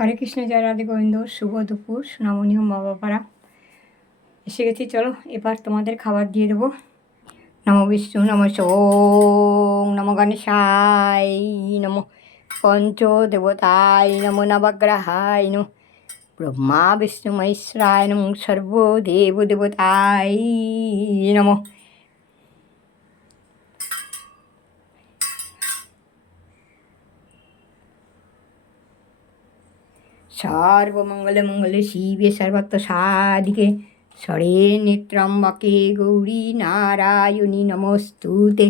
হরে কৃষ্ণ, জয় রাধে গোবিন্দ, শুভ দুপুর, সোনামণি মা বাবারা। এসে গেছি, চলো এবার তোমাদের খাবার দিয়ে দেবো। নম বিষ্ণু, নম ওং নম গণেশাই নম পঞ্চ দেবতাই নম, নবগ্রহায় নম, ব্রহ্মা, বিষ্ণু মহেশ্বরায় নম সর্বদেব দেবতায় নম। সর্বমঙ্গলে মঙ্গলে শিবে সর্বত্র সাধিকে। স্বরে নেত্রম্বকে গৌরী নারায়ণী নমস্তুতে।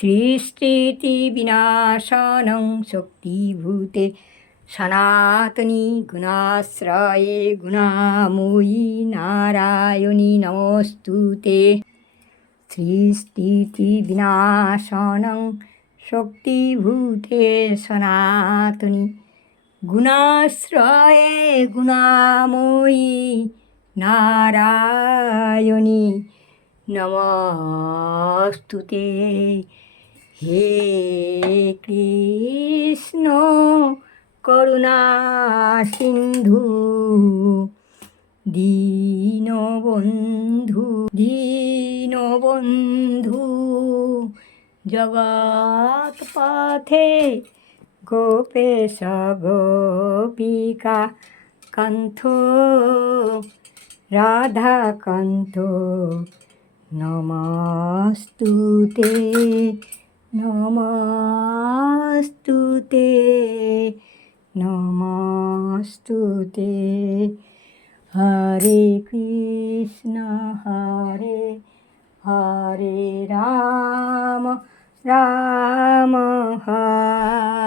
সৃষ্টিতি বিনাশনং শক্তিভূতে। সনাতনী গুণাশ্রয়ে গুণাময়ী নারায়ণী নমস্তুতে। সৃষ্টিতি বিনাশনং শক্তিভূতে সনাতনী গুণাশ্রয়ে গুণাময়ী নারায়ণী নমস্তুতে। হে কৃষ্ণ করুণা সিন্ধু দীনবন্ধু দীনবন্ধু জগৎ পথে গোপেশ গোপিকা কণ্ঠ রাধাকান্ত নমস্তুতে নমস্তুতে নমস্তুতে। হরে কৃষ্ণ হরে হরে রাম রাম হরে।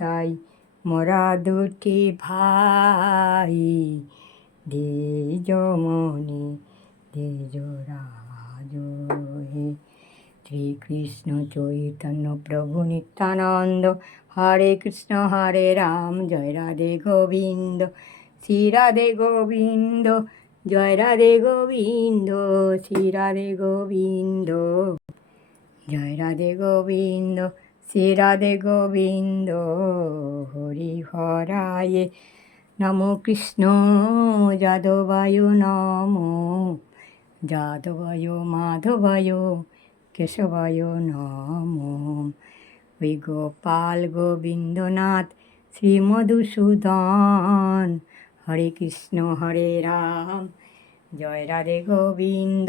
নিতাই মোরা দুটি ভাই দেজমণি দেজরাজ হে শ্রীকৃষ্ণ চৈতন্য প্রভু নিত্যানন্দ, হরে কৃষ্ণ, হরে রাম, জয় রাধে গোবিন্দ। শ্রী রাধে গোবিন্দ, জয় রাধে গোবিন্দ, শ্রী রাধে গোবিন্দ। জয় রাধে গোবিন্দ শ্রী রাধে গোবিন্দ হরি হরায়ে নম কৃষ্ণ, যাদবায় নম, যাদবায় মাধবায় কেশবায় নম। ওই গোপাল গোবিন্দনাথ শ্রী মধুসূদন, হরে কৃষ্ণ, হরে রাম। জয় রাধে গোবিন্দ,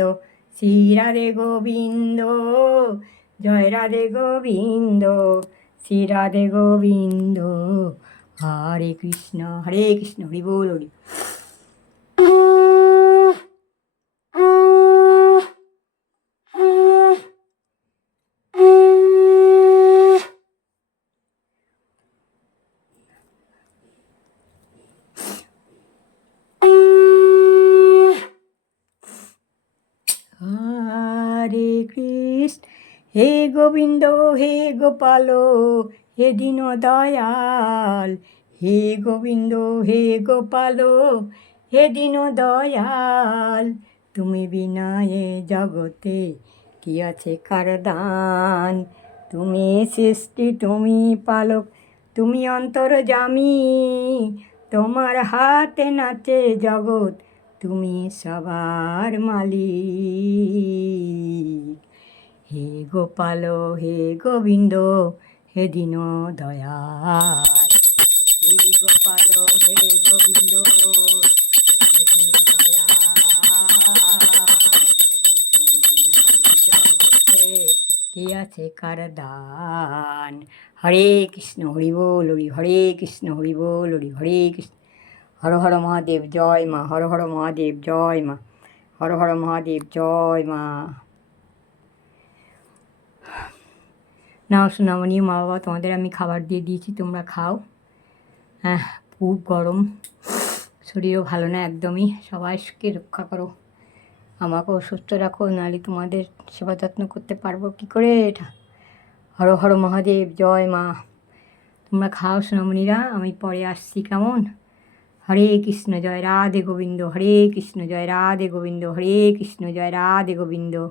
শ্রী রাধে গোবিন্দ জয় রাধে গোবিন্দ শ্রী রাধে গোবিন্দ হরে কৃষ্ণ হরে কৃষ্ণ হরি বল হরি হরে কৃষ্ণ হে গোবিন্দ, হে গোপাল, হে দীন দয়াল হে গোবিন্দ, হে গোপাল, হে দীন দয়াল তুমি বিনা জগতে কি আছে কার দান তুমি সৃষ্টি, তুমি পালক, তুমি অন্তর্জামী তোমার হাতে নাচে জগৎ, তুমি সবার মালিক। গোপাল, হে গোবিন্দ, হে দীন দয়াল। হে গোপাল, হে গোবিন্দ, হে দীন কি আছে কার দান? হরে কৃষ্ণ, হরি বল, হরি হরে কৃষ্ণ, হরি বল, হরি হরে কৃষ্ণ। হর হর মহাদেব, জয় মা, হর হর মহাদেব, জয় মা, হর হর মহাদেব, জয় মা। নাও সোনামণি মা বাবা তোমাদের আমি খাবার দিয়ে দিয়েছি, তোমরা খাও। হ্যাঁ খুব গরম। শরীরও ভালো না একদমই। সবাইকে রক্ষা করো। আমাকেও সুস্থ রাখো, নাহলে তোমাদের সেবা যত্ন করতে পারব কী করে? এটা হর হর মহাদেব, জয় মা। তোমরা খাও সোনামণিরা, আমি পরে আসছি কেমন? হরে কৃষ্ণ, জয় রাধে গোবিন্দ, হরে কৃষ্ণ, জয় রাধে গোবিন্দ, হরে কৃষ্ণ, জয় রাধে গোবিন্দ।